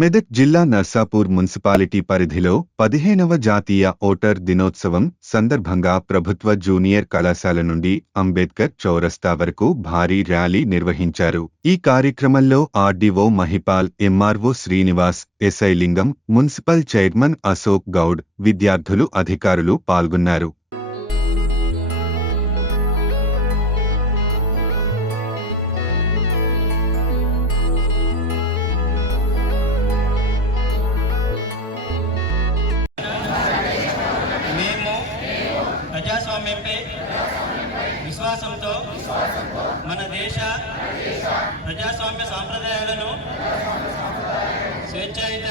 మెదక్ జిల్లా నర్సాపూర్ మున్సిపాలిటీ పరిధిలో 15వ జాతీయ ఓటర్ దినోత్సవం సందర్భంగా ప్రభుత్వ జూనియర్ కళాశాల నుండి అంబేద్కర్ చౌరస్తా వరకు భారీ ర్యాలీ నిర్వహించారు. ఈ కార్యక్రమంలో RDO Mahipal, MRO Srinivas, SI లింగం, మున్సిపల్ చైర్మన్ అశోక్ గౌడ్, విద్యార్థులు, అధికారులు పాల్గొన్నారు. ప్రజాస్వామ్యంపై విశ్వాసంతో మన దేశ ప్రజాస్వామ్య సాంప్రదాయాలను స్వేచ్ఛాయుత,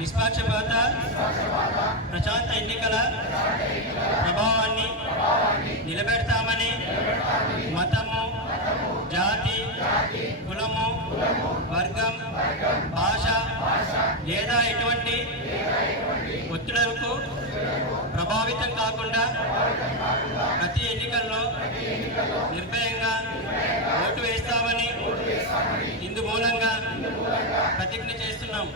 నిష్పక్షపాత, ప్రశాంత ఎన్నికల ప్రభావాన్ని నిలబెడతామని మతము, జాతి, కులము, వర్గం, భాష లేదా ఎటువంటి ఒత్తిడులకు ప్రభావితం కాకుండా ప్రతి ఎన్నికల్లో నిర్భయంగా ఓటు వేస్తామని ఇందు మూలంగా ప్రతిజ్ఞ చేస్తున్నాం.